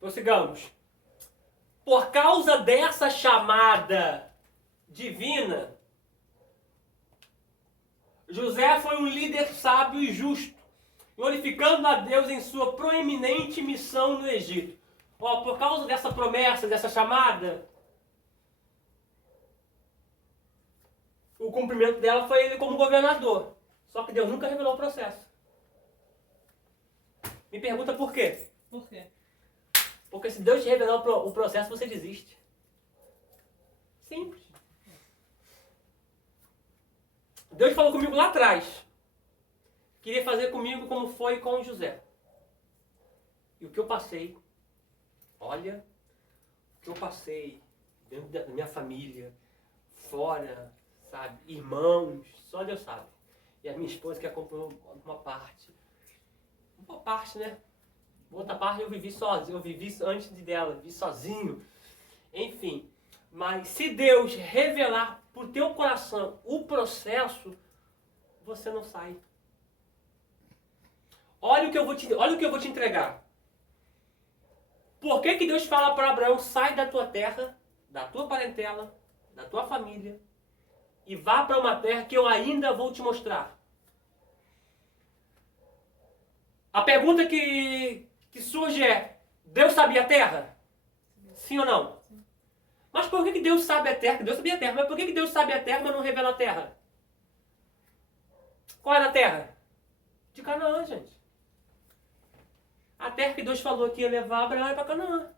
Prossigamos. Por causa dessa chamada divina, José foi um líder sábio e justo, glorificando a Deus em sua proeminente missão no Egito. Por causa dessa promessa, dessa chamada, o cumprimento dela foi ele como governador. Só que Deus nunca revelou o processo. Me pergunta por quê? Por quê? Porque se Deus te revelar o processo, você desiste. Simples. Deus falou comigo lá atrás. Queria fazer comigo como foi com José. E o que eu passei, olha, o que eu passei dentro da minha família, fora, sabe, irmãos, só Deus sabe. E a minha esposa que acompanhou uma parte, né? Outra parte eu vivi sozinho, eu vivi antes dela, vivi sozinho. Enfim, mas se Deus revelar pro teu coração o processo, você não sai. Olha o que eu vou te entregar. Por que Deus fala para Abraão, sai da tua terra, da tua parentela, da tua família, e vá para uma terra que eu ainda vou te mostrar? A pergunta que surge é, Deus sabia a terra? Sim ou não? Sim. Mas por que Deus sabe a terra? Deus sabia a terra, mas por que Deus sabe a terra, mas não revela a terra? Qual era a terra? De Canaã, gente. A terra que Deus falou que ia levar Abraão é para Canaã.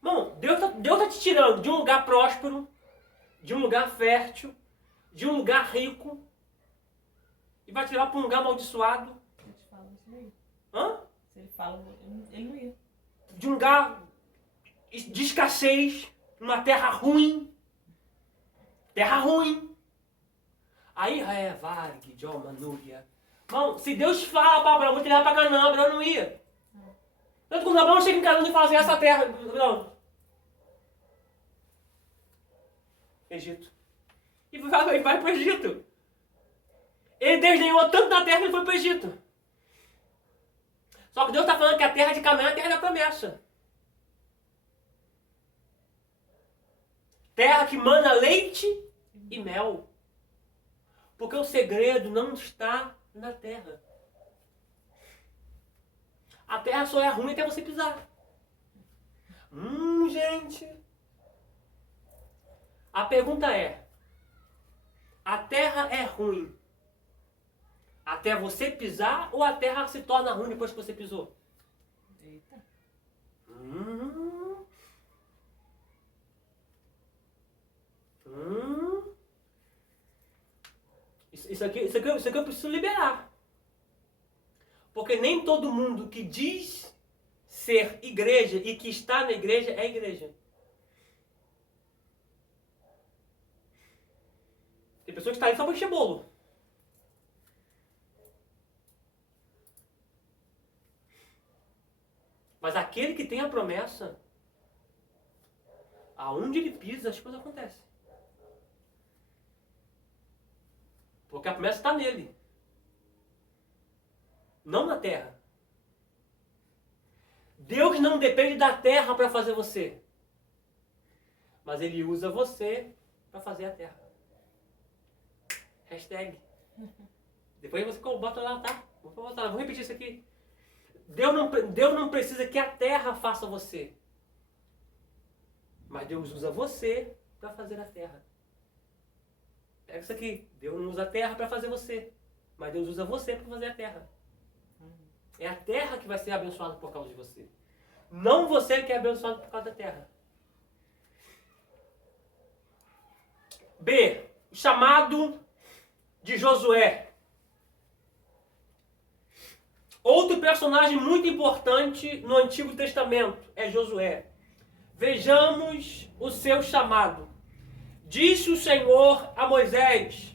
Bom, Deus tá te tirando de um lugar próspero, de um lugar fértil, de um lugar rico, e vai tirar para um lugar amaldiçoado. Ele fala isso aí. Hã? Se ele fala, ele não ia. De um lugar de escassez, uma terra ruim. Terra ruim. Aí, Varg, Joma, Núria. Bom, se Deus fala para Abraão, vou te levar para Canaã, Abraão não ia. Tanto quando Abraão chega em Canaã e fala assim, essa terra, não. Egito. E vai para o Egito. Ele desdenhou tanto da terra que ele foi para o Egito. Só que Deus está falando que a terra de Canaã é a terra da promessa. Terra que mana leite e mel. Porque o segredo não está na terra. A terra só é ruim até você pisar. Gente. A pergunta é, a terra é ruim até você pisar ou a terra se torna ruim depois que você pisou? Eita. Isso aqui eu preciso liberar. Porque nem todo mundo que diz ser igreja e que está na igreja é igreja. Tem pessoa que está ali só para encher bolo. Mas aquele que tem a promessa, aonde ele pisa, as coisas acontecem. Porque a promessa está nele. Não na terra. Deus não depende da terra para fazer você. Mas ele usa você para fazer a terra. Hashtag. Depois você bota lá, tá? Vou repetir isso aqui. Deus não precisa que a terra faça você. Mas Deus usa você para fazer a terra. Pega isso aqui. Deus não usa a terra para fazer você. Mas Deus usa você para fazer a terra. É a terra que vai ser abençoada por causa de você. Não você que é abençoado por causa da terra. B. O chamado de Josué. Outro personagem muito importante no Antigo Testamento é Josué. Vejamos o seu chamado. Disse o Senhor a Moisés: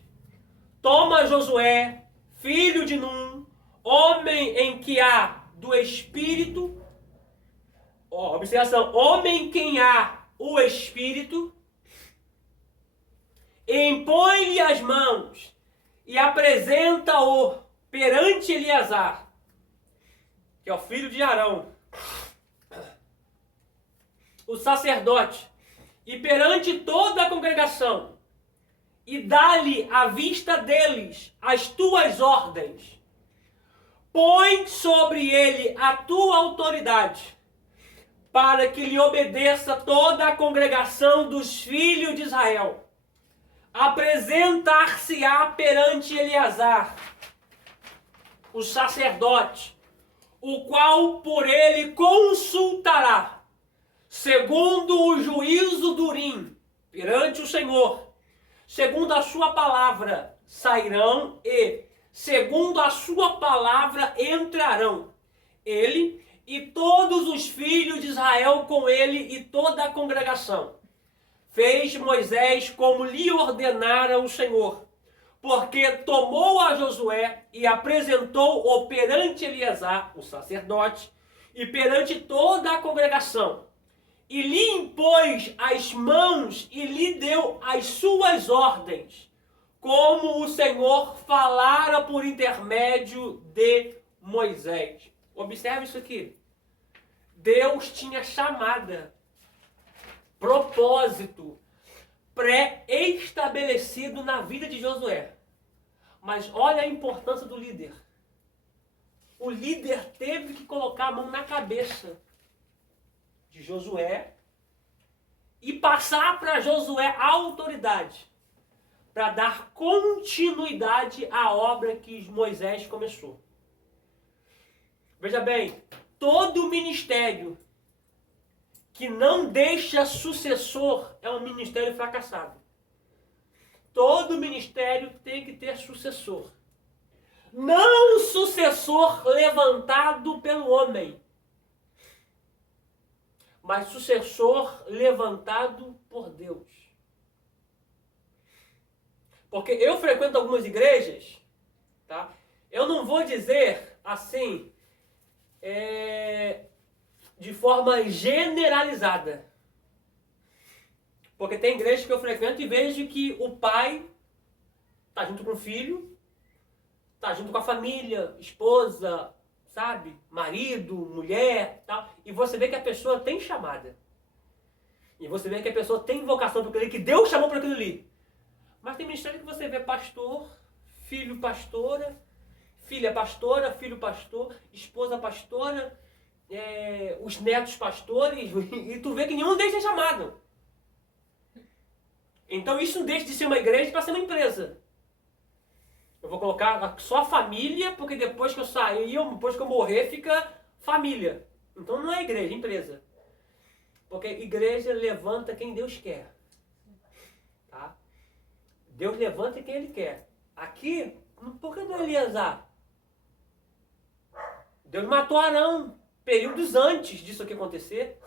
toma Josué, filho de Num, homem em que há do Espírito, observação, homem em quem há o Espírito, e impõe-lhe as mãos e apresenta-o perante Eleazar, que é o filho de Arão. o sacerdote, e perante toda a congregação, e dá-lhe à vista deles as tuas ordens. Põe sobre ele a tua autoridade, para que lhe obedeça toda a congregação dos filhos de Israel. Apresentar-se-á perante Eleazar, o sacerdote, o qual por ele consultará, segundo o juízo do Urim, perante o Senhor, segundo a sua palavra sairão e, segundo a sua palavra entrarão, ele e todos os filhos de Israel com ele e toda a congregação. Fez Moisés como lhe ordenara o Senhor, porque tomou a Josué e apresentou-o perante Eleazar, o sacerdote, e perante toda a congregação, e lhe impôs as mãos e lhe deu as suas ordens, como o Senhor falara por intermédio de Moisés. Observe isso aqui. Deus tinha chamada, propósito pré-estabelecido na vida de Josué. Mas olha a importância do líder. O líder teve que colocar a mão na cabeça de Josué e passar para Josué a autoridade para dar continuidade à obra que Moisés começou. Veja bem, todo ministério que não deixa sucessor é um ministério fracassado. Todo ministério tem que ter sucessor. Não sucessor levantado pelo homem, mas sucessor levantado por Deus. Porque eu frequento algumas igrejas, tá? Eu não vou dizer assim, de forma generalizada. Porque tem igrejas que eu frequento e vejo que o pai está junto com o filho, está junto com a família, esposa, sabe? Marido, mulher, tal. E você vê que a pessoa tem chamada. E você vê que a pessoa tem vocação para aquilo ali, que Deus chamou para aquilo ali. Mas tem ministério que você vê pastor, filho pastora, filha pastora, filho pastor, esposa pastora, os netos pastores, e tu vê que nenhum deles é chamado. Então isso não deixa de ser uma igreja para ser uma empresa. Eu vou colocar só a família, porque depois que eu sair, depois que eu morrer, fica família. Então não é igreja, é empresa. Porque igreja levanta quem Deus quer. Tá? Deus levanta quem Ele quer. Aqui, por que não é Eleazar? Deus matou Arão períodos antes disso aqui acontecer.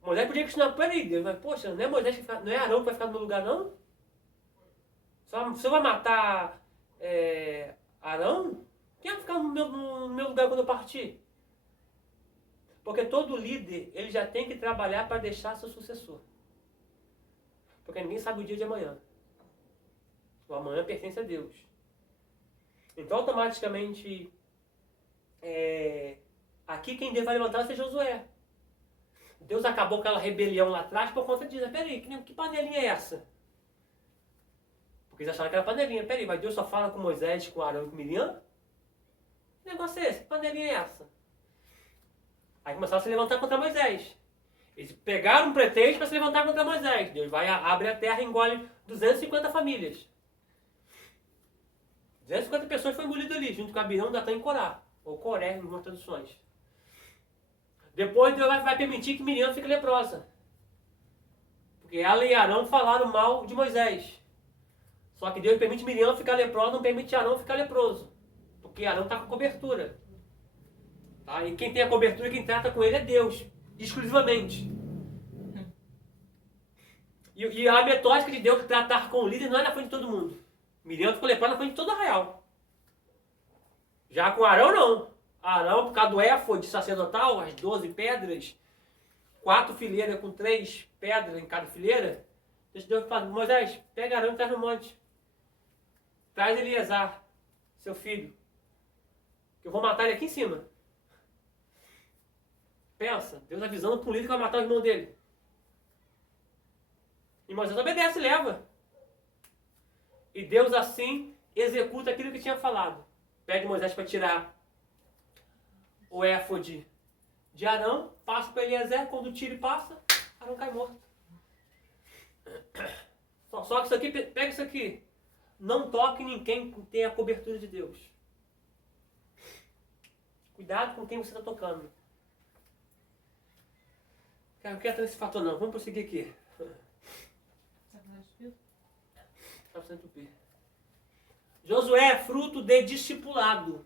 Moisés podia questionar, peraí, Deus, mas poxa, não é Moisés que não é Arão que vai ficar no meu lugar, não? Você vai matar Arão? Quem vai ficar no meu lugar quando eu partir? Porque todo líder, ele já tem que trabalhar para deixar seu sucessor. Porque ninguém sabe o dia de amanhã. O amanhã pertence a Deus. Então, automaticamente, aqui quem vai levantar vai ser Josué. Deus acabou com aquela rebelião lá atrás por conta disso. Peraí, que panelinha é essa? Porque eles acharam que era panelinha. Peraí, mas Deus só fala com Moisés, com Arão e com Miriam? Que negócio é esse? Que panelinha é essa? Aí começaram a se levantar contra Moisés. Eles pegaram um pretexto para se levantar contra Moisés. Deus vai, abre a terra e engole 250 famílias. 250 pessoas foram engolidas ali, junto com Abirão, Datã e Corá. Ou Coré, em algumas traduções. Depois Deus vai permitir que Miriam fique leprosa. Porque ela e Arão falaram mal de Moisés. Só que Deus permite Miriam ficar leprosa, não permite Arão ficar leproso. Porque Arão está com cobertura. Tá? E quem tem a cobertura, quem trata com ele é Deus. Exclusivamente. E a metódica de Deus de tratar com o líder não é na frente de todo mundo. Miriam ficou leprosa na frente de todo Arraial. Já com Arão, não. Arão, por causa do éfode sacerdotal, as 12 pedras, 4 fileiras com 3 pedras em cada fileira, Deus fala, Moisés, pega Arão e traz no monte. Traz Eleazar, seu filho, que eu vou matar ele aqui em cima. Pensa, Deus avisando para um líder que vai matar o irmão dele. E Moisés obedece e leva. E Deus assim executa aquilo que tinha falado. Pede Moisés para tirar o éfode de Arão, passa para Eliezer, quando o tiro passa, Arão cai morto. Só que isso aqui, pega isso aqui. Não toque ninguém que tenha a cobertura de Deus. Cuidado com quem você está tocando. Cara, não quero entrar nesse fator não. Vamos prosseguir aqui. Josué é fruto de discipulado.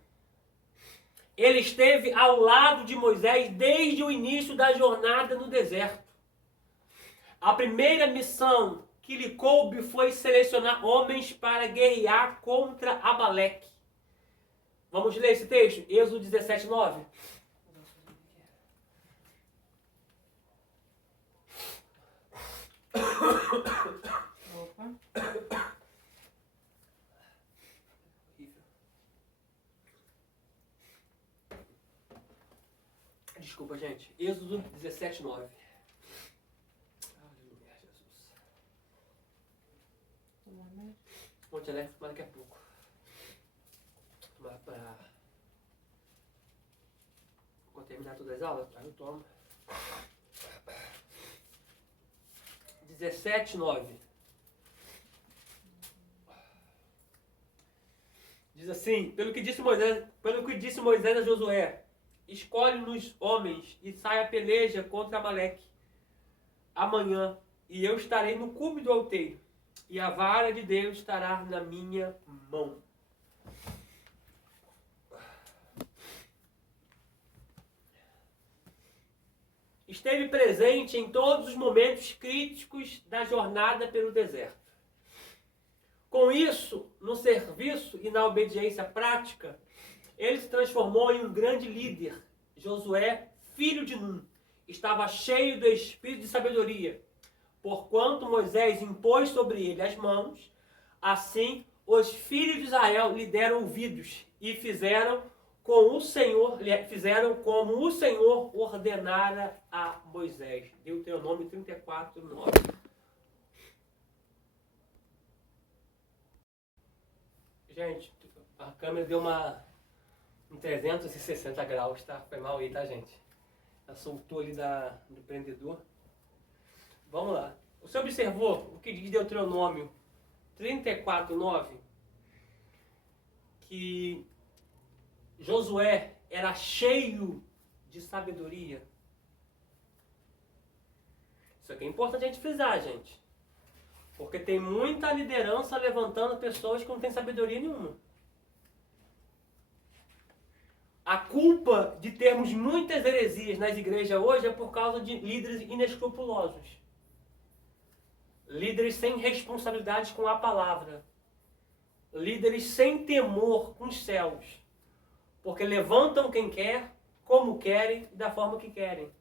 Ele esteve ao lado de Moisés desde o início da jornada no deserto. A primeira missão que lhe coube foi selecionar homens para guerrear contra Amaleque. Vamos ler esse texto? Êxodo 17, 9. Opa. Desculpa, gente. Êxodo 17, 9. Aleluia, Jesus. Monte Alegre, mas daqui a pouco. Quando terminar todas as aulas, aí eu tomo. 17, 9. Diz assim, pelo que disse Moisés a Josué, escolhe-nos homens e saia a peleja contra Amaleque amanhã, e eu estarei no cume do outeiro, e a vara de Deus estará na minha mão. Esteve presente em todos os momentos críticos da jornada pelo deserto. Com isso, no serviço e na obediência prática, ele se transformou em um grande líder. Josué, filho de Nun, estava cheio do espírito de sabedoria. Porquanto Moisés impôs sobre ele as mãos, assim os filhos de Israel lhe deram ouvidos e fizeram como o Senhor ordenara a Moisés. Deuteronômio 34, 9. Gente, a câmera deu um 360 graus, tá? Foi mal aí, tá, gente? Ela soltou ali do prendedor. Vamos lá. Você observou o que diz Deuteronômio 34, 9? Que Josué era cheio de sabedoria. Isso aqui é importante a gente frisar, gente. Porque tem muita liderança levantando pessoas que não têm sabedoria nenhuma. A culpa de termos muitas heresias nas igrejas hoje é por causa de líderes inescrupulosos. Líderes sem responsabilidade com a palavra. Líderes sem temor com os céus. Porque levantam quem quer, como querem e da forma que querem.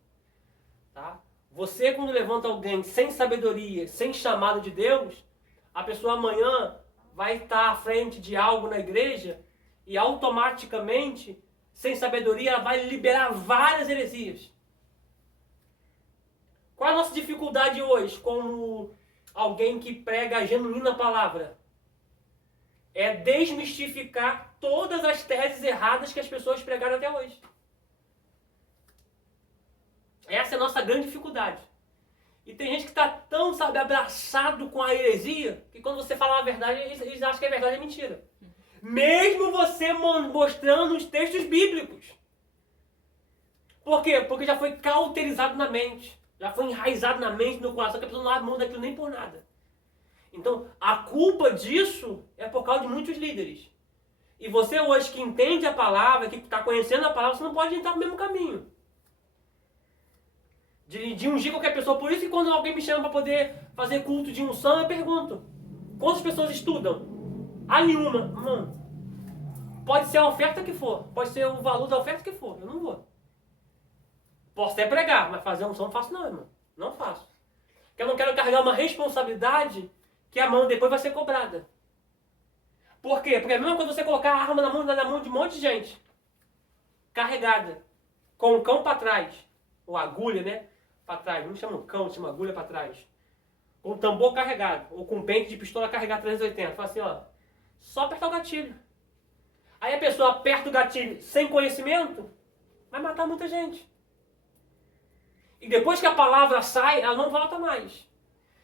Tá? Você, quando levanta alguém sem sabedoria, sem chamado de Deus, a pessoa amanhã vai estar à frente de algo na igreja e automaticamente, sem sabedoria, ela vai liberar várias heresias. Qual é a nossa dificuldade hoje como alguém que prega a genuína palavra? É desmistificar todas as teses erradas que as pessoas pregaram até hoje. Essa é a nossa grande dificuldade. E tem gente que está tão, abraçado com a heresia, que quando você fala a verdade, eles acham que a verdade é mentira. Mesmo você mostrando os textos bíblicos. Por quê? Porque já foi cauterizado na mente. Já foi enraizado na mente, no coração, que a pessoa não abre mão daquilo nem por nada. Então, a culpa disso é por causa de muitos líderes. E você hoje que entende a palavra, que está conhecendo a palavra, você não pode entrar no mesmo caminho. De ungir qualquer pessoa. Por isso que quando alguém me chama para poder fazer culto de unção, eu pergunto: quantas pessoas estudam? Há nenhuma. Não. Pode ser a oferta que for. Pode ser o valor da oferta que for. Eu não vou. Posso até pregar, mas fazer unção não faço não, irmão. Não faço. Porque eu não quero carregar uma responsabilidade que a mão depois vai ser cobrada. Por quê? Porque é a mesma coisa você colocar a arma na mão de um monte de gente. Carregada. Com o cão para trás. ou agulha, né? Para trás. Não chama um cão, chama agulha para trás. Com o tambor carregado, ou com um pente de pistola carregado 380. Fala assim, ó, só apertar o gatilho. Aí a pessoa aperta o gatilho sem conhecimento, vai matar muita gente. E depois que a palavra sai, ela não volta mais.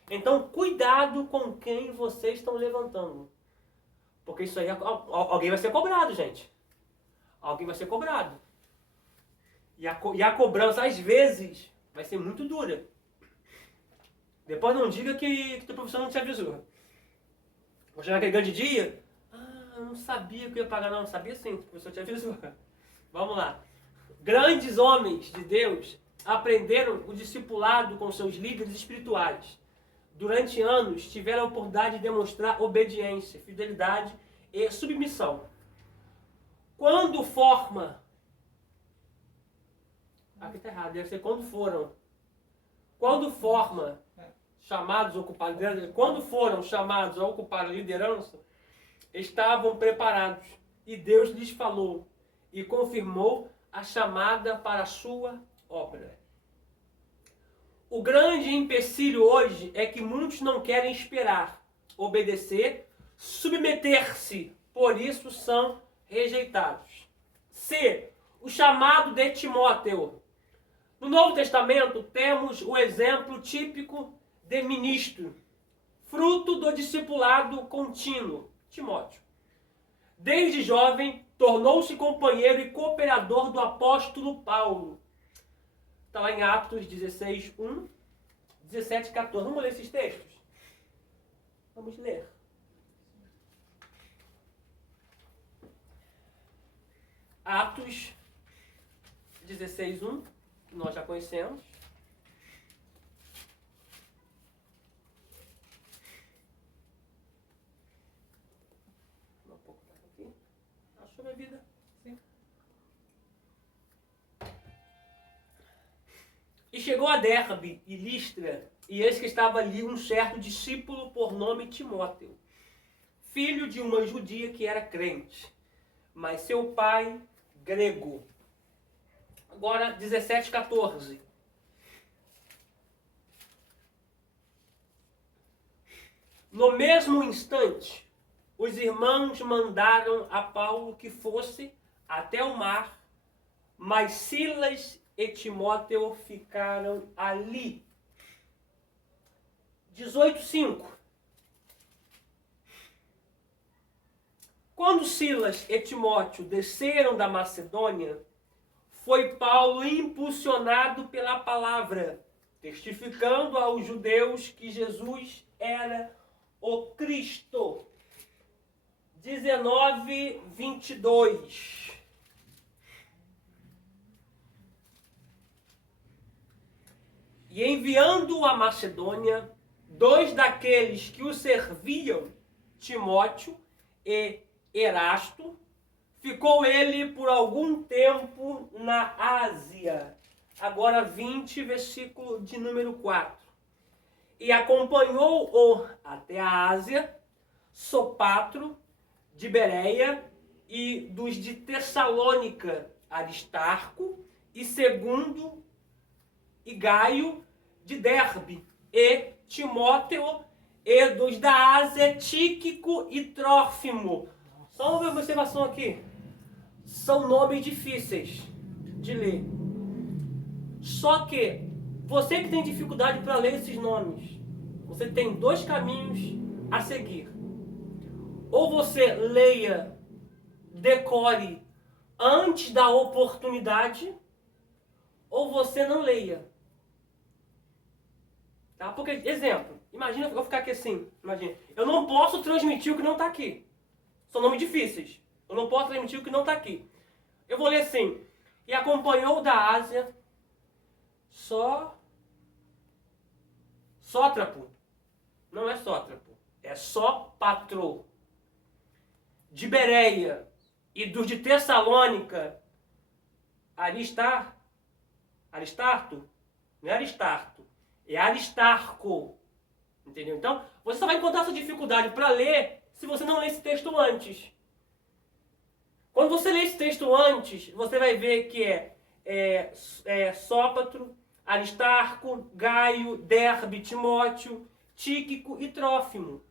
Então, cuidado com quem vocês estão levantando. Porque isso aí, alguém vai ser cobrado, gente. Alguém vai ser cobrado. E a cobrança, às vezes, vai ser muito dura. Depois não diga que teu professor não te avisou. Vou chegar aquele grande dia. Eu não sabia que eu ia pagar, não. Sabia sim, o professor te avisou. Vamos lá. Grandes homens de Deus aprenderam o discipulado com seus líderes espirituais. Durante anos, tiveram a oportunidade de demonstrar obediência, fidelidade e submissão. Quando forma... Aqui está errado, deve ser quando foram. Quando forma chamados a ocupar liderança, quando foram chamados a ocupar a liderança, estavam preparados. E Deus lhes falou e confirmou a chamada para a sua obra. O grande empecilho hoje é que muitos não querem esperar, obedecer, submeter-se, por isso são rejeitados. C. O chamado de Timóteo. No Novo Testamento temos o exemplo típico de ministro, fruto do discipulado contínuo, Timóteo. Desde jovem, tornou-se companheiro e cooperador do apóstolo Paulo. Está lá em Atos 16, 1, 17, 14. Vamos ler esses textos? Vamos ler. Atos 16, 1, que nós já conhecemos. Um pouco aqui. Achou minha vida? Sim. E chegou a Derbe e Listra, e eis que estava ali um certo discípulo por nome Timóteo, filho de uma judia que era crente, mas seu pai grego. Agora 17, 14. No mesmo instante, os irmãos mandaram a Paulo que fosse até o mar, mas Silas e Timóteo ficaram ali. 18:5. Quando Silas e Timóteo desceram da Macedônia, foi Paulo impulsionado pela palavra, testificando aos judeus que Jesus era o Cristo. 19:22. E enviando-o à Macedônia, dois daqueles que o serviam, Timóteo e Erasto, ficou ele por algum tempo na Ásia. Agora 20, versículo de número 4. E acompanhou-o até a Ásia, Sopatro, de Bereia e dos de Tessalônica, Aristarco, e segundo e Gaio de Derbe, e Timóteo, e dos da Ásia, Tíquico e Trófimo. Só uma observação aqui. São nomes difíceis de ler. Só que você que tem dificuldade para ler esses nomes, você tem dois caminhos a seguir. Ou você leia, decore antes da oportunidade, ou você não leia. Tá? Porque, exemplo, imagina eu ficar aqui assim, imagina, eu não posso transmitir o que não está aqui. São nomes difíceis. Eu não posso transmitir o que não está aqui. Eu vou ler assim. E acompanhou da Ásia Sótrapo. Não é Sótrapo. É Sópatro. De Bereia e dos de Tessalônica, Aristarco. Não é Aristarco. É Aristarco. Entendeu? Então, você só vai encontrar essa dificuldade para ler se você não ler esse texto antes. Quando você lê esse texto antes, você vai ver que é Sópatro, Aristarco, Gaio, Derbe, Timóteo, Tíquico e Trófimo.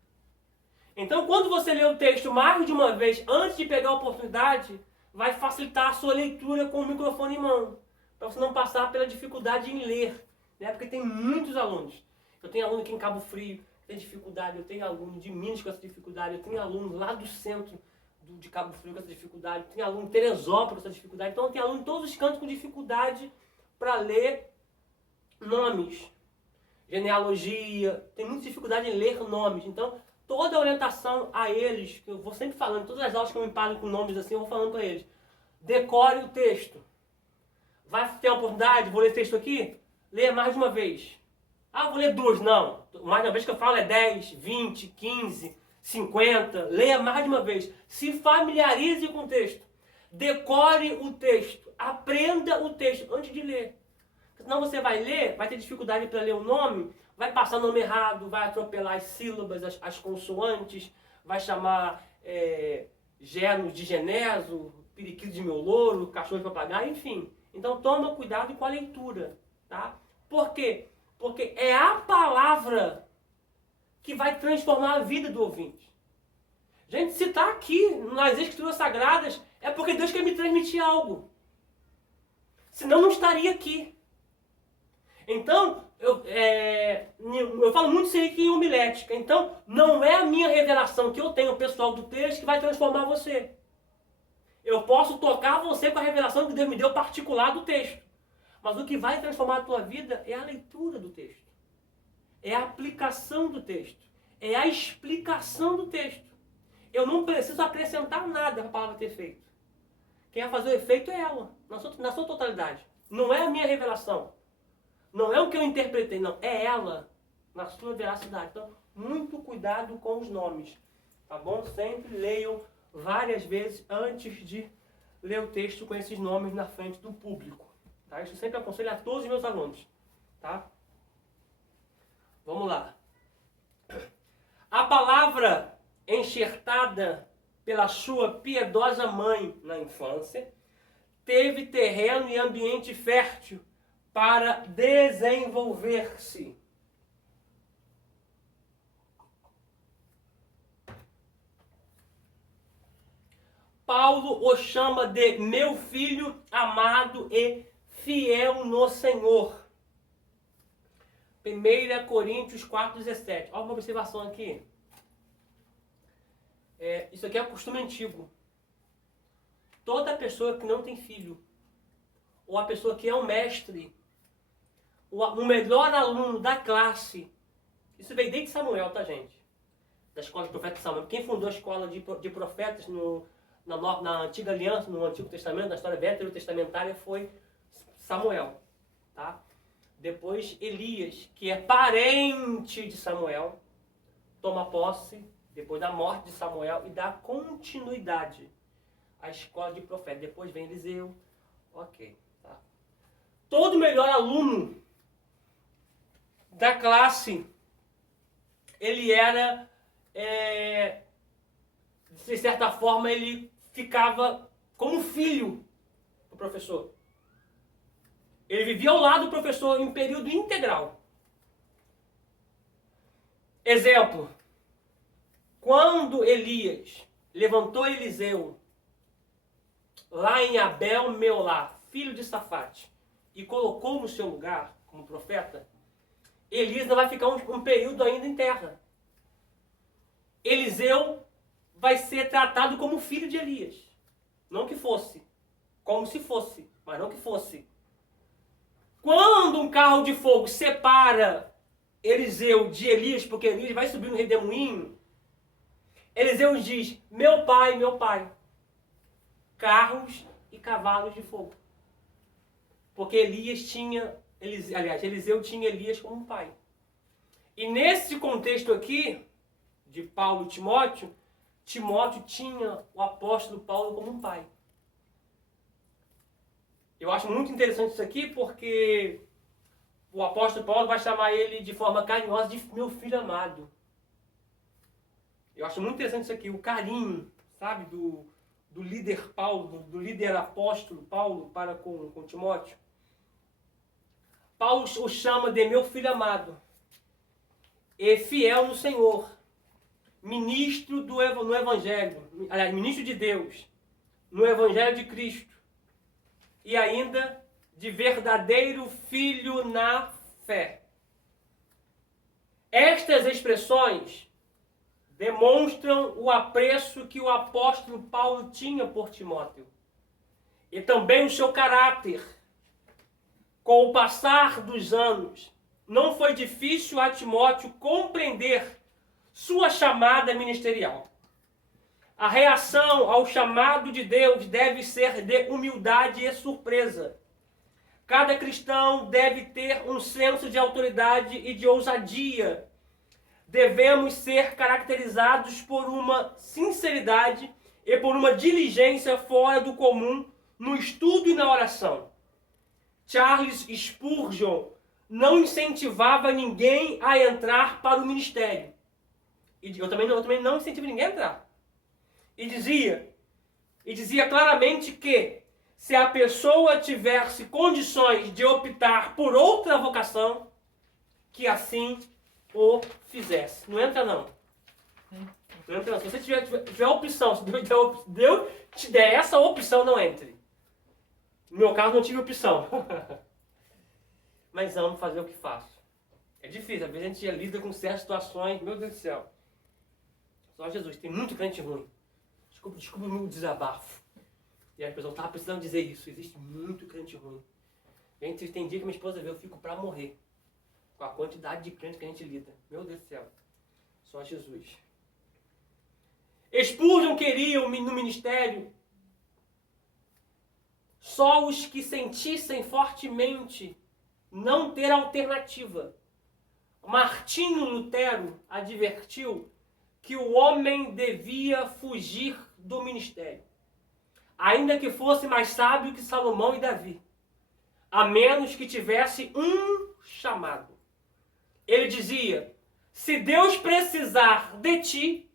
Então, quando você lê o texto mais de uma vez, antes de pegar a oportunidade, vai facilitar a sua leitura com o microfone em mão, para você não passar pela dificuldade em ler, né? Porque tem muitos alunos. Eu tenho aluno aqui em Cabo Frio que tem dificuldade, eu tenho aluno de Minas com essa dificuldade, eu tenho aluno lá do centro de Cabo Frio com essa dificuldade, tem aluno em Teresópolis com essa dificuldade, então tem aluno em todos os cantos com dificuldade para ler nomes, genealogia, tem muita dificuldade em ler nomes, então toda a orientação a eles, que eu vou sempre falando, todas as aulas que eu me paro com nomes assim, eu vou falando para eles, decore o texto, vai ter a oportunidade, vou ler texto aqui, leia mais de uma vez. Ah, vou ler duas, não, mais de uma vez que eu falo é 10, 20, 15, 50, leia mais de uma vez, se familiarize com o texto, decore o texto, aprenda o texto antes de ler. Senão você vai ler, vai ter dificuldade para ler o nome, vai passar o nome errado, vai atropelar as sílabas, as consoantes, vai chamar Geno de Geneso, periquito de meu louro, cachorro de papagaio, enfim. Então toma cuidado com a leitura, tá? Por quê? Porque é a palavra que vai transformar a vida do ouvinte. Gente, se está aqui nas Escrituras Sagradas, é porque Deus quer me transmitir algo. Senão não estaria aqui. Então, eu falo muito isso aqui em homilética. Então, não é a minha revelação que eu tenho pessoal do texto que vai transformar você. Eu posso tocar você com a revelação que Deus me deu particular do texto. Mas o que vai transformar a tua vida é a leitura do texto. É a aplicação do texto. É a explicação do texto. Eu não preciso acrescentar nada para a palavra ter efeito. Quem vai fazer o efeito é ela, na sua totalidade. Não é a minha revelação. Não é o que eu interpretei, não. É ela, na sua veracidade. Então, muito cuidado com os nomes. Tá bom? Sempre leiam várias vezes antes de ler o texto com esses nomes na frente do público. Tá? Isso eu sempre aconselho a todos os meus alunos. Tá? Vamos lá. A palavra enxertada pela sua piedosa mãe na infância teve terreno e ambiente fértil para desenvolver-se. Paulo o chama de meu filho amado e fiel no Senhor. 1 Coríntios 4,17. Olha uma observação aqui. Isso aqui é um costume antigo. Toda pessoa que não tem filho, ou a pessoa que é um mestre, o melhor aluno da classe, isso veio desde Samuel, tá, gente? Da escola de profeta Samuel. Quem fundou a escola de profetas na antiga aliança, no Antigo Testamento, na história veterotestamentária, foi Samuel, tá? Depois Elias, que é parente de Samuel, toma posse depois da morte de Samuel e dá continuidade à escola de profeta. Depois vem Eliseu. Ok, tá? Todo melhor aluno da classe, ele era, de certa forma, ele ficava como filho do professor. Ele vivia ao lado do professor em período integral. Exemplo, quando Elias levantou Eliseu lá em Abel-Meolá, filho de Safate, e colocou no seu lugar como profeta, Elias vai ficar um período ainda em terra. Eliseu vai ser tratado como filho de Elias. Não que fosse. Como se fosse, mas não que fosse. Quando um carro de fogo separa Eliseu de Elias, porque Elias vai subir no redemoinho, Eliseu diz, meu pai, carros e cavalos de fogo. Porque Eliseu tinha Elias como um pai. E nesse contexto aqui, de Paulo e Timóteo, Timóteo tinha o apóstolo Paulo como um pai. Eu acho muito interessante isso aqui porque o apóstolo Paulo vai chamar ele de forma carinhosa de meu filho amado. Eu acho muito interessante isso aqui, o carinho, sabe, do líder Paulo, do líder apóstolo Paulo para com Timóteo. Paulo o chama de meu filho amado e fiel no Senhor, ministro no Evangelho, aliás, ministro de Deus, no Evangelho de Cristo, e ainda de verdadeiro filho na fé. Estas expressões demonstram o apreço que o apóstolo Paulo tinha por Timóteo e também o seu caráter. Com o passar dos anos, não foi difícil a Timóteo compreender sua chamada ministerial. A reação ao chamado de Deus deve ser de humildade e surpresa. Cada cristão deve ter um senso de autoridade e de ousadia. Devemos ser caracterizados por uma sinceridade e por uma diligência fora do comum no estudo e na oração. Charles Spurgeon não incentivava ninguém a entrar para o ministério. E eu também não incentivo ninguém a entrar. E dizia claramente que se a pessoa tivesse condições de optar por outra vocação, que assim o fizesse. Não entra não. Não entra não. Se você tiver opção, se Deus te der essa opção, não entre. No meu caso, não tive opção. Mas amo fazer o que faço. É difícil, às vezes a gente lida com certas situações, meu Deus do céu. Só Jesus, tem muito crente ruim. Desculpa o meu desabafo. E aí a pessoa estava precisando dizer isso. Existe muito crente ruim. Gente, tem dia que minha esposa vê, eu fico para morrer. Com a quantidade de crente que a gente lida. Meu Deus do céu. Só Jesus. Spurgeon queria no ministério só os que sentissem fortemente não ter alternativa. Martinho Lutero advertiu que o homem devia fugir do ministério, ainda que fosse mais sábio que Salomão e Davi, a menos que tivesse um chamado. Ele dizia: se Deus precisar de ti,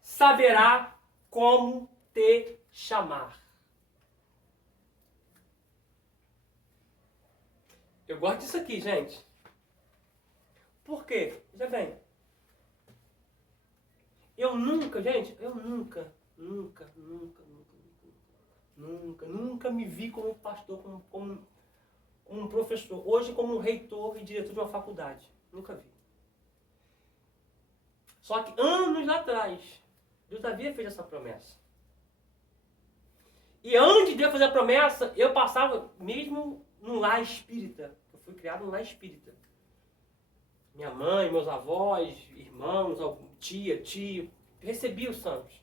saberá como te chamar. Eu gosto disso aqui, gente. Por quê? Veja bem. Eu nunca me vi como pastor, como um professor. Hoje como reitor e diretor de uma faculdade. Nunca vi. Só que anos atrás, Deus havia feito essa promessa. E antes de Deus fazer a promessa, eu passava mesmo num lar espírita. Eu fui criado num lar espírita. Minha mãe, meus avós, irmãos, tia, tio, recebia os santos.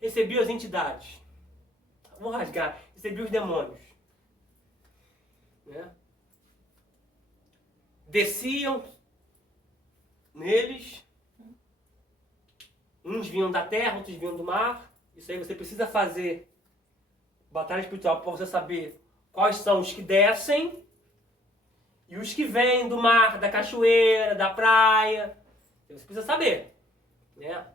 Recebia as entidades. Vou rasgar. Recebia os demônios. Né? Desciam neles. Uns vinham da terra, outros vinham do mar. Isso aí você precisa fazer batalha espiritual para você saber quais são os que descem e os que vêm do mar, da cachoeira, da praia. Você precisa saber. Né?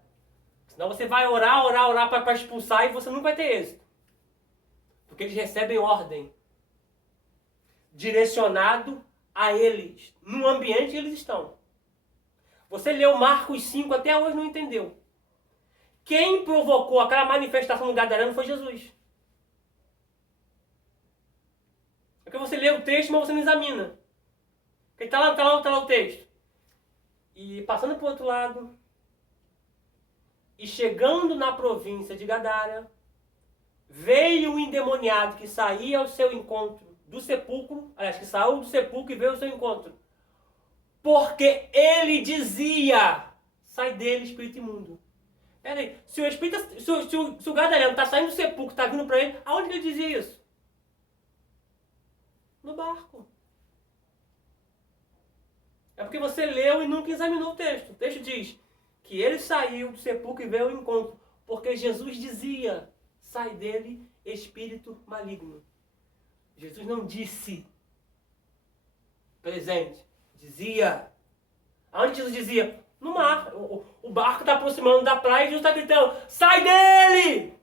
Senão você vai orar para expulsar e você não vai ter êxito. Porque eles recebem ordem. Direcionado a eles. No ambiente que eles estão. Você leu Marcos 5, até hoje não entendeu. Quem provocou aquela manifestação no Gadareno foi Jesus. É que você lê o texto, mas você não examina. Porque tá lá o texto. E passando para o outro lado, e chegando na província de Gadara, veio um endemoniado que saía ao seu encontro do sepulcro, aliás, que saiu do sepulcro e veio ao seu encontro. Porque ele dizia: sai dele, espírito imundo. Peraí, se o Gadareno está saindo do sepulcro, está vindo para ele, aonde ele dizia isso? No barco. É porque você leu e nunca examinou o texto. O texto diz que ele saiu do sepulcro e veio ao encontro, porque Jesus dizia: sai dele, espírito maligno. Jesus não disse presente, dizia. Aonde Jesus dizia: no mar. O barco está aproximando da praia e Jesus está gritando, sai dele!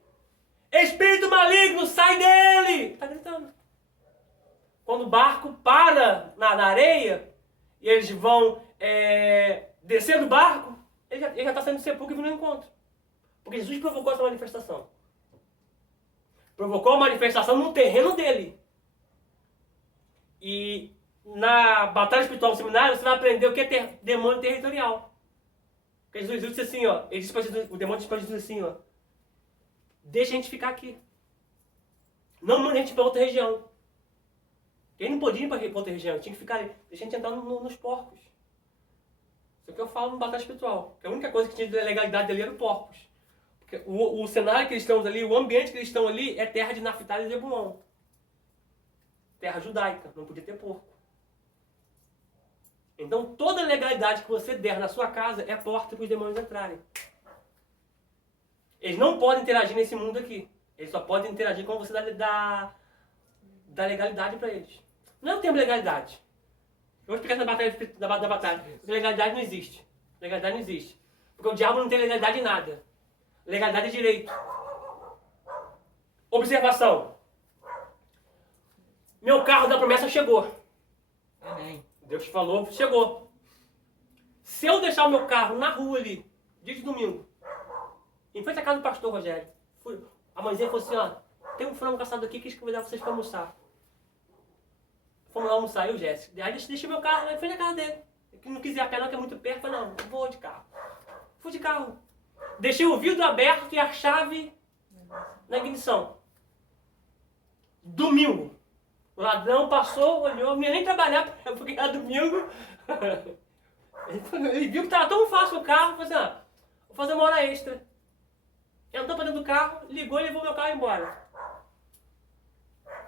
Espírito maligno, sai dele! Está gritando. Quando o barco para na areia e eles vão descer do barco, ele já está saindo do sepulcro e vindo ao encontro. Porque Jesus provocou essa manifestação. Provocou a manifestação no terreno dele. E na batalha espiritual no seminário, você vai aprender o que é demônio territorial. Porque Jesus disse assim, ó, o demônio disse para Jesus assim, ó, deixa a gente ficar aqui. Não manda a gente para outra região. Ele não podia ir para outra região, tinha que ficar ali. Deixa a gente entrar nos porcos. Isso é o que eu falo no batalha espiritual. Porque a única coisa que tinha de legalidade ali era os porcos. Porque o cenário que eles estão ali, o ambiente que eles estão ali é terra de Naftali e Zebulon. Terra judaica, não podia ter porco. Então toda legalidade que você der na sua casa é porta para os demônios entrarem. Eles não podem interagir nesse mundo aqui. Eles só podem interagir quando você dá legalidade para eles. Não é o termo legalidade. Eu vou explicar na batalha. Legalidade não existe. Legalidade não existe. Porque o diabo não tem legalidade em nada. Legalidade é direito. Observação. Meu carro da promessa chegou. Amém. Deus falou, chegou. Se eu deixar o meu carro na rua ali, dia de domingo, em frente à casa do pastor Rogério, a mãezinha falou assim, ó, tem um frango caçado aqui que eu vou dar pra vocês pra almoçar. Fomos lá almoçar, eu e o Jéssica. Aí deixei meu carro em frente à casa dele. Eu não quis ir a pé não, que é muito perto. Falei, não, eu vou de carro. Fui de carro. Deixei o vidro aberto e a chave na ignição. Domingo. O ladrão passou, olhou, não ia nem trabalhar porque era domingo. Ele viu que estava tão fácil o carro, falou assim, ah, vou fazer uma hora extra. Entrou para dentro do carro, ligou e levou meu carro embora.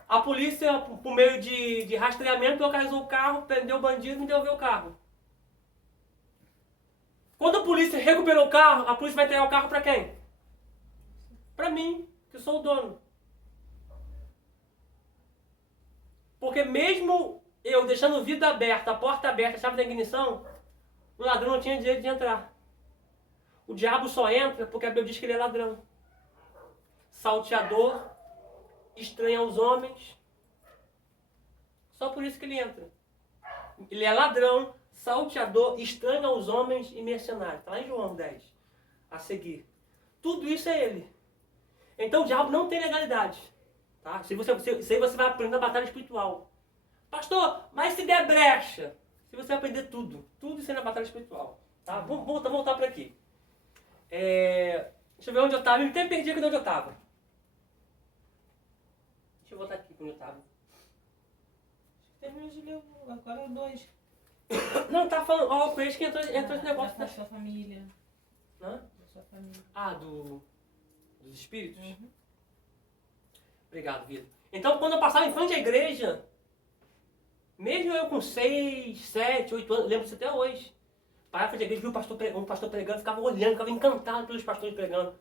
A polícia, por meio de rastreamento, localizou o carro, prendeu o bandido e me devolveu o carro. Quando a polícia recuperou o carro, a polícia vai entregar o carro para quem? Para mim, que sou o dono. Porque mesmo eu deixando o vidro aberto, a porta aberta, a chave da ignição, o ladrão não tinha direito de entrar. O diabo só entra porque a Bíblia diz que ele é ladrão. Salteador, estranho aos homens. Só por isso que ele entra. Ele é ladrão, salteador, estranho aos homens e mercenário. Está lá em João 10. A seguir. Tudo isso é ele. Então o diabo não tem legalidade. Tá? Isso aí você vai aprender na batalha espiritual. Pastor, mas se der brecha? Se você vai aprender tudo. Tudo isso aí na batalha espiritual. Tá? Vamos voltar para aqui. Deixa eu ver onde eu estava. Eu até perdi aqui onde eu estava. Deixa eu voltar aqui onde eu estava. Terminou de ler agora o 2. Não, tá falando. Ó, o peixe que entrou esse negócio Da sua família. Hã? Da sua família. Ah, dos espíritos? Uhum. Obrigado, Vitor. Então, quando eu passava em frente à igreja, mesmo eu com 6, 7, 8 anos, lembro disso até hoje. Parava em frente à igreja, viu um pastor pregando, ficava olhando, ficava encantado pelos pastores pregando.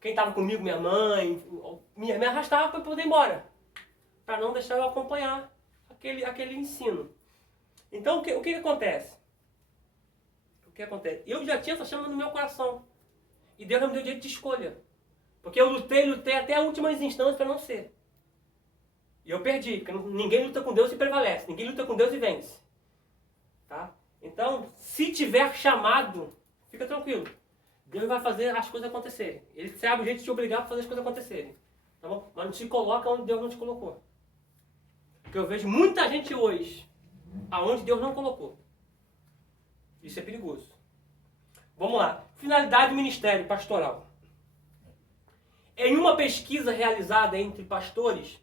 Quem estava comigo, minha mãe, me arrastava para poder ir embora. Para não deixar eu acompanhar aquele ensino. Então, o que acontece? O que acontece? Eu já tinha essa chama no meu coração. E Deus não me deu direito de escolha. Porque eu lutei até as últimas instâncias para não ser. E eu perdi, porque ninguém luta com Deus e prevalece. Ninguém luta com Deus e vence. Tá? Então, se tiver chamado, fica tranquilo. Deus vai fazer as coisas acontecerem. Ele sabe o jeito de te obrigar a fazer as coisas acontecerem. Tá bom? Mas não te coloca onde Deus não te colocou. Porque eu vejo muita gente hoje aonde Deus não colocou. Isso é perigoso. Vamos lá. Finalidade do ministério pastoral. Em uma pesquisa realizada entre pastores,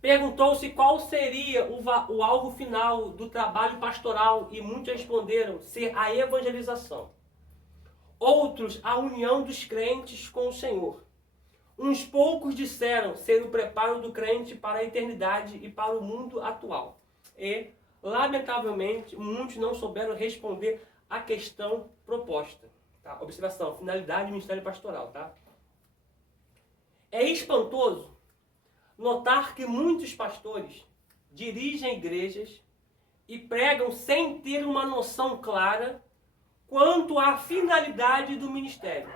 perguntou-se qual seria o alvo final do trabalho pastoral e muitos responderam ser a evangelização. Outros, a união dos crentes com o Senhor. Uns poucos disseram ser o preparo do crente para a eternidade e para o mundo atual. E, lamentavelmente, muitos não souberam responder à questão proposta. Tá? Observação, finalidade do ministério pastoral. Tá? É espantoso notar que muitos pastores dirigem igrejas e pregam sem ter uma noção clara quanto à finalidade do ministério,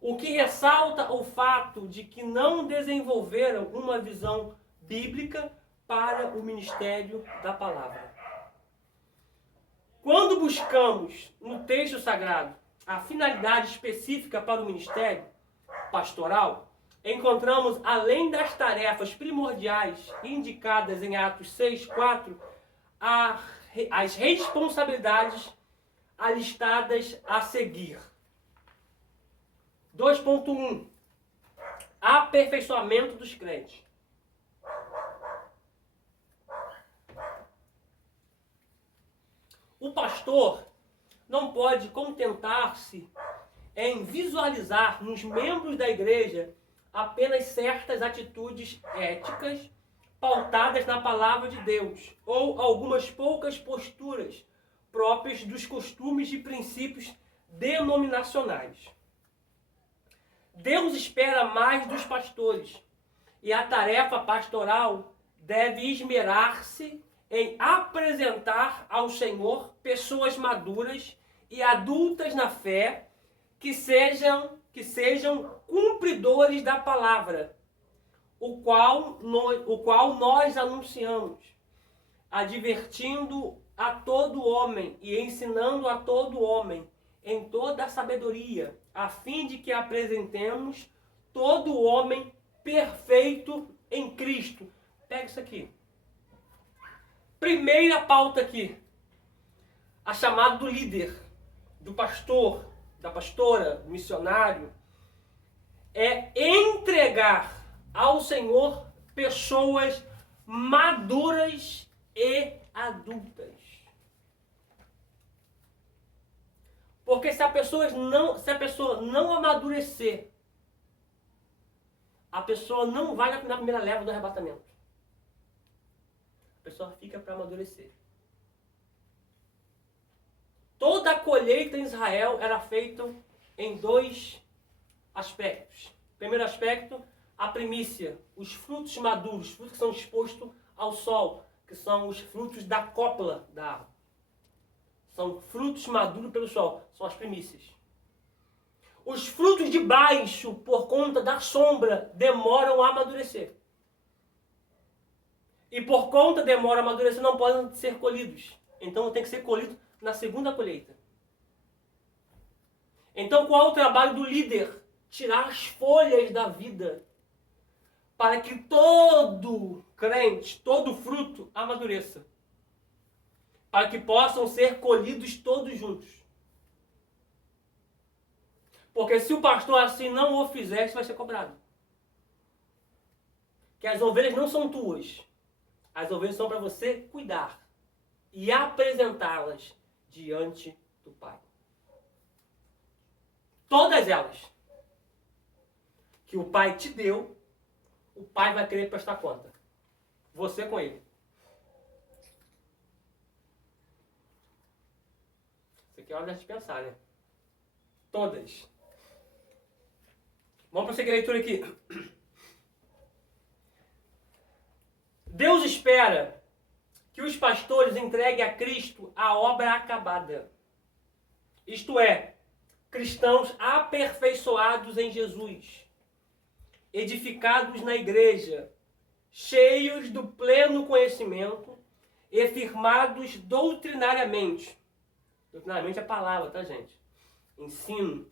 o que ressalta o fato de que não desenvolveram uma visão bíblica para o ministério da palavra. Quando buscamos no texto sagrado a finalidade específica para o ministério pastoral, encontramos, além das tarefas primordiais indicadas em Atos 6:4, as responsabilidades alistadas a seguir. 2.1 Aperfeiçoamento dos crentes. O pastor não pode contentar-se em visualizar nos membros da igreja apenas certas atitudes éticas pautadas na palavra de Deus, ou algumas poucas posturas próprias dos costumes e princípios denominacionais. Deus espera mais dos pastores, e a tarefa pastoral deve esmerar-se em apresentar ao Senhor pessoas maduras e adultas na fé que sejam cumpridores da palavra, o qual nós anunciamos, advertindo a todo homem e ensinando a todo homem em toda a sabedoria, a fim de que apresentemos todo homem perfeito em Cristo. Pega isso aqui. Primeira pauta aqui. A chamada do líder, do pastor, da pastora, do missionário, é entregar ao Senhor pessoas maduras e adultas. Porque se a pessoa não amadurecer, a pessoa não vai na primeira leva do arrebatamento. A pessoa fica para amadurecer. Toda a colheita em Israel era feita em dois aspectos. Primeiro aspecto, a primícia, os frutos maduros, os frutos que são expostos ao sol, que são os frutos da cópula da árvore. São frutos maduros pelo sol, são as primícias. Os frutos de baixo, por conta da sombra, demoram a amadurecer. E por conta demora a amadurecer, não podem ser colhidos. Então tem que ser colhido na segunda colheita. Então qual é o trabalho do líder? Tirar as folhas da vida, para que todo crente, todo fruto amadureça. Para que possam ser colhidos todos juntos. Porque se o pastor assim não o fizer, isso vai ser cobrado. Que as ovelhas não são tuas. As ovelhas são para você cuidar e apresentá-las diante do Pai. Todas elas que o Pai te deu, o Pai vai querer prestar conta. Você com ele. Isso aqui é hora de a gente pensar, né? Todas. Vamos prosseguir a leitura aqui. Deus espera que os pastores entreguem a Cristo a obra acabada. Isto é, cristãos aperfeiçoados em Jesus, edificados na igreja, cheios do pleno conhecimento e firmados doutrinariamente. Doutrinariamente é a palavra, tá, gente? Ensino.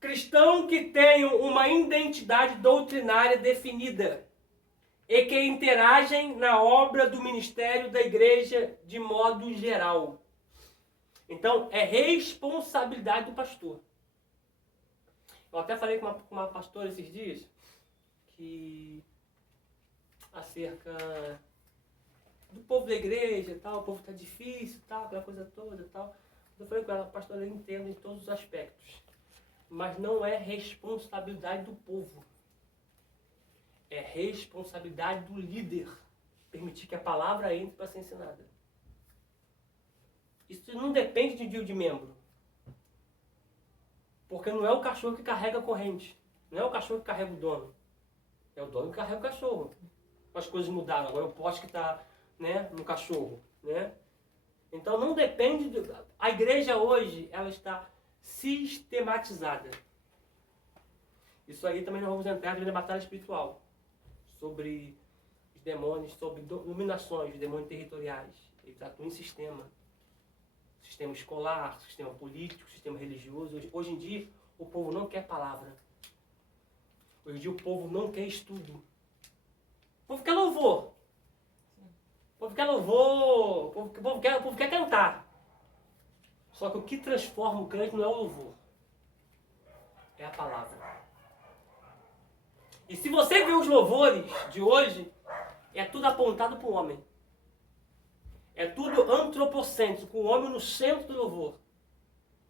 Cristão que tenham uma identidade doutrinária definida e que interagem na obra do ministério da igreja de modo geral. Então, é responsabilidade do pastor. Eu até falei com uma pastora esses dias, que acerca do povo da igreja e tal, o povo está difícil, tal, aquela coisa toda e tal. Eu falei com ela, pastora, eu entendo em todos os aspectos, mas não é responsabilidade do povo. É responsabilidade do líder permitir que a palavra entre para ser ensinada. Isso não depende de envio de membro. Porque não é o cachorro que carrega a corrente. Não é o cachorro que carrega o dono. É o dono que carrega o cachorro. As coisas mudaram. Agora o poste que está, né, no cachorro. Né? Então não depende... A igreja hoje, ela está sistematizada. Isso aí também nós vamos entrar na batalha espiritual. Sobre os demônios, sobre dominações, os demônios territoriais. Eles atuam em sistema. Sistema escolar, sistema político, sistema religioso. Hoje em dia, o povo não quer palavra. Hoje em dia, o povo não quer estudo. O povo quer louvor. O povo quer louvor. O povo quer cantar. Só que o que transforma o crente não é o louvor. É a palavra. E se você vê os louvores de hoje, é tudo apontado para o homem. É tudo antropocêntrico, com o homem no centro do louvor.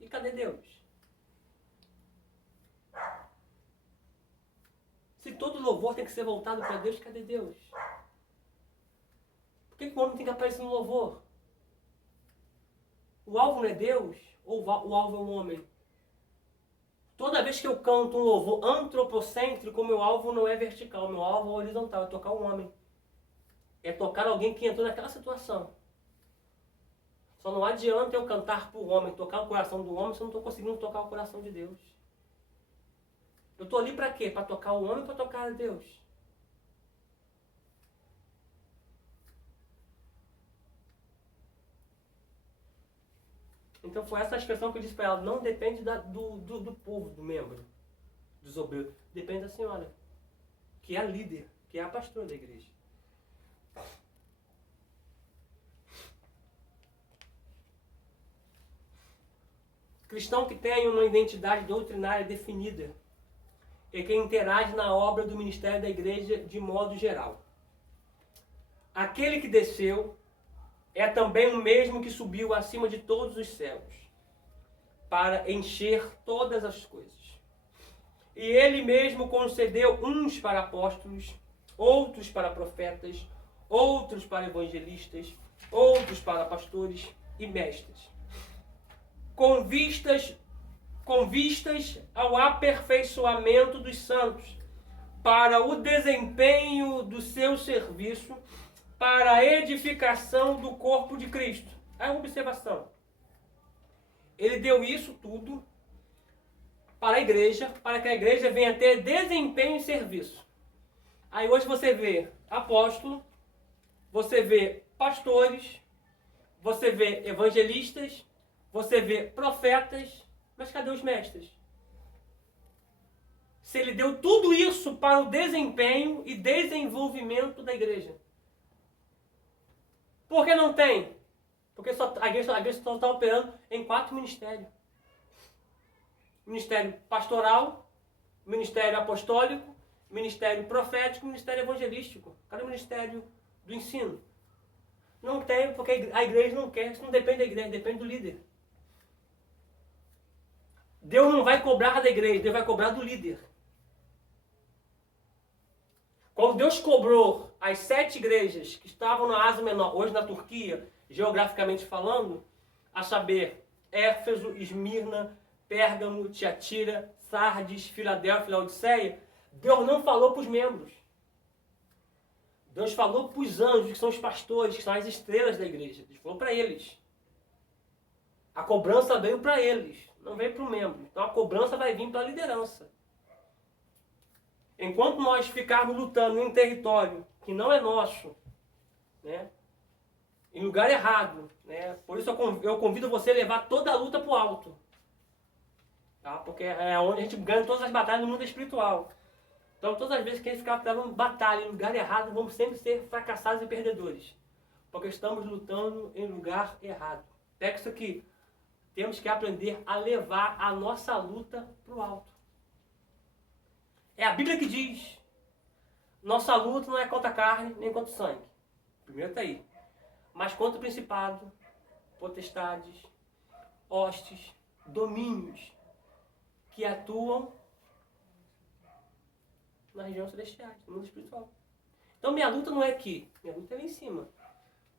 E cadê Deus? Se todo louvor tem que ser voltado para Deus, cadê Deus? Por que o homem tem que aparecer no louvor? O alvo não é Deus? Ou o alvo é um homem? Toda vez que eu canto um louvor antropocêntrico, o meu alvo não é vertical, o meu alvo é horizontal, é tocar um homem. É tocar alguém que entrou naquela situação. Só não adianta eu cantar para o homem, tocar o coração do homem, se eu não estou conseguindo tocar o coração de Deus. Eu estou ali para quê? Para tocar o homem ou para tocar a Deus? Então foi essa a expressão que eu disse para ela. Não depende do povo, do membro, dos obreiros. Depende da senhora, que é a líder, que é a pastora da igreja. Cristão que tem uma identidade doutrinária definida é quem interage na obra do ministério da igreja de modo geral. Aquele que desceu é também o mesmo que subiu acima de todos os céus, para encher todas as coisas. E ele mesmo concedeu uns para apóstolos, outros para profetas, outros para evangelistas, outros para pastores e mestres, com vistas ao aperfeiçoamento dos santos, para o desempenho do seu serviço, para a edificação do corpo de Cristo. Aí uma observação. Ele deu isso tudo para a igreja, para que a igreja venha ter desempenho e serviço. Aí hoje você vê apóstolo, você vê pastores, você vê evangelistas, você vê profetas, mas cadê os mestres? Se ele deu tudo isso para o desempenho e desenvolvimento da igreja. Por que não tem? Porque a igreja só está operando em 4 ministérios. Ministério pastoral, ministério apostólico, ministério profético, ministério evangelístico. Cadê o ministério do ensino? Não tem, porque a igreja não quer. Isso não depende da igreja, depende do líder. Deus não vai cobrar da igreja, Deus vai cobrar do líder. Quando Deus cobrou as 7 igrejas que estavam na Ásia Menor, hoje na Turquia, geograficamente falando, a saber, Éfeso, Esmirna, Pérgamo, Tiatira, Sardes, Filadélfia e Laodiceia, Deus não falou para os membros. Deus falou para os anjos, que são os pastores, que são as estrelas da igreja. Deus falou para eles. A cobrança veio para eles, não veio para o membro. Então a cobrança vai vir para a liderança. Enquanto nós ficarmos lutando em um território que não é nosso, né, em lugar errado, né, por isso eu convido você a levar toda a luta para o alto. Tá? Porque é onde a gente ganha todas as batalhas no mundo espiritual. Então todas as vezes que a gente ficar travando batalha em lugar errado, vamos sempre ser fracassados e perdedores. Porque estamos lutando em lugar errado. Pega isso aqui. Temos que aprender a levar a nossa luta para o alto. É a Bíblia que diz, nossa luta não é contra a carne, nem contra o sangue. Primeiro está aí. Mas contra o principado, potestades, hostes, domínios, que atuam na região celestial, no mundo espiritual. Então minha luta não é aqui, minha luta é lá em cima.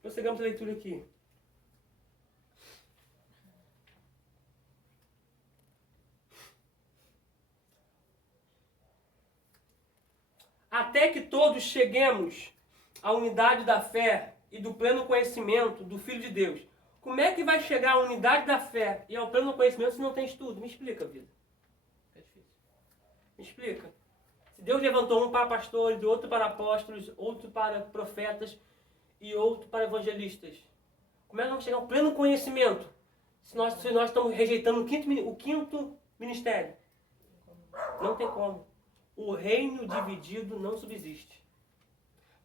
Prosseguimos a leitura aqui. Até que todos cheguemos à unidade da fé e do pleno conhecimento do Filho de Deus, Como é que vai chegar à unidade da fé e ao pleno conhecimento se não tem estudo? Me explica, vida. Fica difícil. Me explica. Se Deus levantou um para pastores, outro para apóstolos, outro para profetas e outro para evangelistas, como é que vamos chegar ao pleno conhecimento se nós estamos rejeitando o quinto ministério? Não tem como. O reino dividido não subsiste.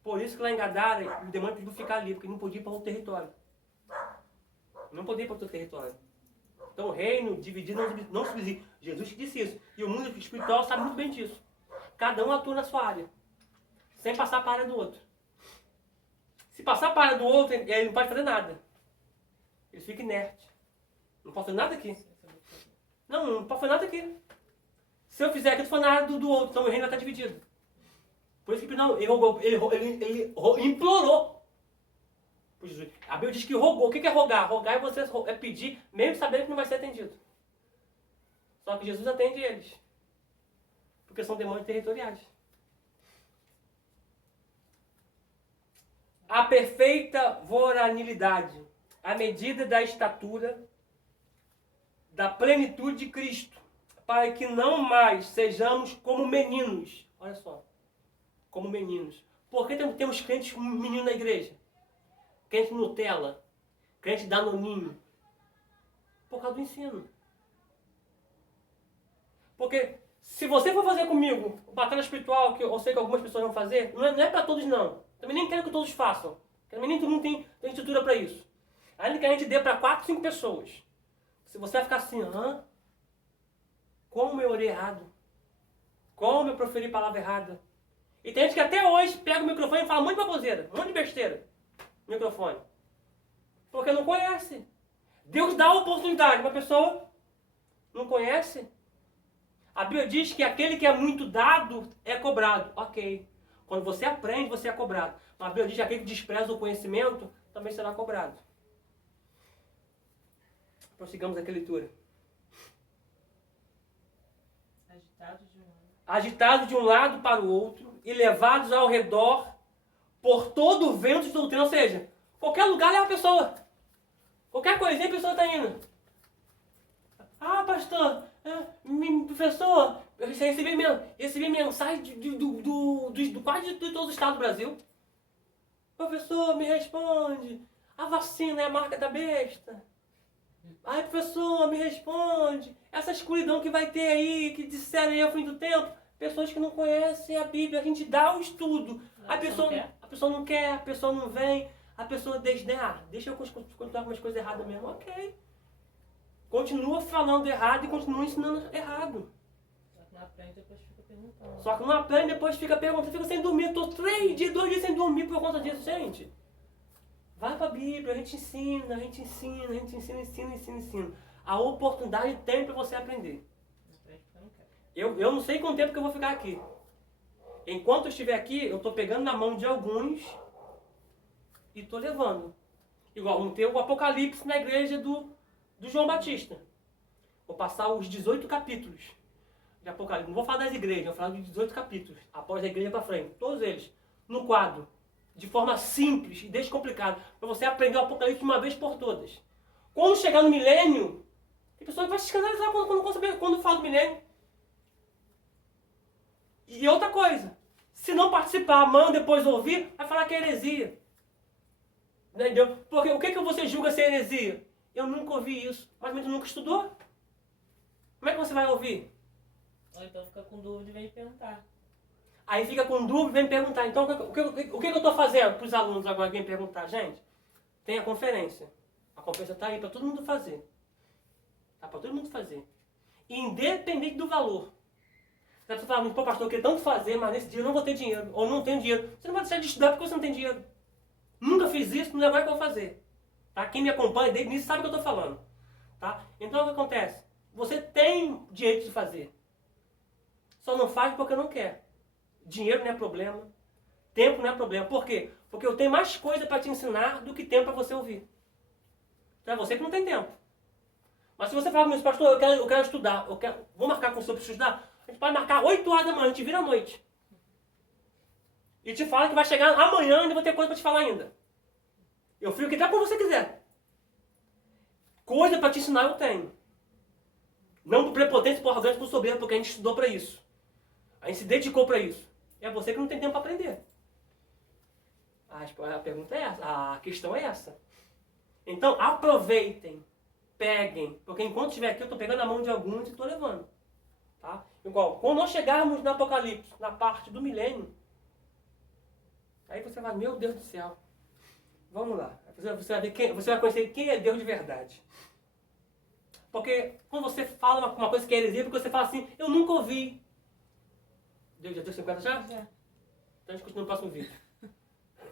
Por isso que lá em Gadara, o demônio pediu ficar ali, porque não podia ir para outro território. Não podia ir para outro território. Então o reino dividido não subsiste. Jesus disse isso. E o mundo espiritual sabe muito bem disso. Cada um atua na sua área, sem passar para a área do outro. Se passar para a área do outro, ele não pode fazer nada. Ele fica inerte. Não pode fazer nada aqui. Não pode fazer nada aqui. Se eu fizer aqui, eu estou falando na área do outro, então o reino vai estar dividido. Por isso que não, ele implorou por Jesus. A Bíblia diz que rogou. O que é rogar? Rogar é você pedir, mesmo sabendo que não vai ser atendido. Só que Jesus atende eles. Porque são demônios territoriais. A perfeita voranilidade, a medida da estatura, da plenitude de Cristo, para que não mais sejamos como meninos. Olha só. Como meninos. Por que temos crentes meninos na igreja? Crente Nutella. Crente Danoninho. Por causa do ensino. Porque se você for fazer comigo batalha espiritual, que eu sei que algumas pessoas vão fazer, não é para todos não. Também nem quero que todos façam. Também nem todo mundo tem estrutura para isso. Ainda que a gente dê para 4, 5 pessoas. Se você vai ficar assim, como eu orei errado? Como eu proferi palavra errada? E tem gente que até hoje pega o microfone e fala um monte de baboseira, um monte de besteira no microfone. Porque não conhece. Deus dá a oportunidade, uma pessoa não conhece. A Bíblia diz que aquele que é muito dado é cobrado. Ok. Quando você aprende, você é cobrado. Mas a Bíblia diz que aquele que despreza o conhecimento também será cobrado. Prossigamos aqui a leitura. Agitados de um lado para o outro e levados ao redor por todo o vento de doutrina. Ou seja, qualquer lugar leva a pessoa. Qualquer coisinha a pessoa está indo. Pastor, professor, eu recebi mensagem do quase de todo o estado do Brasil. Professor, me responde. A vacina é a marca da besta. Ai, professor, me responde. Essa escuridão que vai ter aí, que disseram aí ao fim do tempo. Pessoas que não conhecem a Bíblia, a gente dá o estudo. A pessoa não quer, a pessoa não vem, a pessoa deixa eu continuar com umas coisas erradas mesmo. Ok. Continua falando errado e continua ensinando errado. Só que não aprende, depois fica perguntando. Só que não aprende, depois fica perguntando, fica sem dormir. Estou 2 dias sem dormir por conta disso, gente. Vai para a Bíblia, a gente ensina. A oportunidade tem para você aprender. Eu não sei quanto tempo que eu vou ficar aqui. Enquanto eu estiver aqui, eu estou pegando na mão de alguns e estou levando. Igual, vamos ter o Apocalipse na igreja do João Batista. Vou passar os 18 capítulos de Apocalipse. Não vou falar das igrejas, vou falar dos 18 capítulos. Após a igreja para frente. Todos eles. No quadro. De forma simples e descomplicada. Para você aprender o Apocalipse de uma vez por todas. Quando chegar no milênio, tem pessoa que vai se escandalizar quando fala do milênio. E outra coisa. Se não participar, amanhã depois ouvir, vai falar que é heresia. Entendeu? Porque o que você julga ser heresia? Eu nunca ouvi isso. Mas tu nunca estudou? Como é que você vai ouvir? Ou então fica com dúvida e vem perguntar. Aí fica com dúvida e vem perguntar. Então, o que eu estou fazendo para os alunos agora que vêm perguntar? Gente, tem a conferência. A conferência está aí para todo mundo fazer. Está para todo mundo fazer. Independente do valor. Você está falando, pô, pastor, eu queria tanto fazer, mas nesse dia eu não vou ter dinheiro. Ou não tenho dinheiro. Você não vai deixar de estudar porque você não tem dinheiro. Nunca fiz isso, não é agora que eu vou fazer. Tá? Quem me acompanha desde o início sabe o que eu estou falando. Tá? Então, o que acontece? Você tem direito de fazer. Só não faz porque não quer. Dinheiro não é problema. Tempo não é problema. Por quê? Porque eu tenho mais coisa para te ensinar do que tempo para você ouvir. Então é você que não tem tempo. Mas se você falar comigo, pastor, eu quero estudar, vou marcar com o senhor para estudar, a gente pode marcar 8 horas da manhã, a gente vira à noite. E te fala que vai chegar amanhã e ainda vou ter coisa para te falar ainda. Eu fico aqui até quando você quiser. Coisa para te ensinar eu tenho. Não por prepotência, por arrogância, por soberba, porque a gente estudou para isso. A gente se dedicou para isso. É você que não tem tempo para aprender. A pergunta é essa, a questão é essa. Então, aproveitem, peguem, porque enquanto estiver aqui, eu estou pegando a mão de alguns e estou levando. Tá? Igual, quando nós chegarmos no Apocalipse, na parte do milênio, aí você vai, meu Deus do céu, vamos lá. Você vai ver você vai conhecer quem é Deus de verdade. Porque quando você fala uma coisa que é heresia, porque você fala assim, eu nunca ouvi. Deus já deu 50 já? Já. Então a gente continua no próximo vídeo.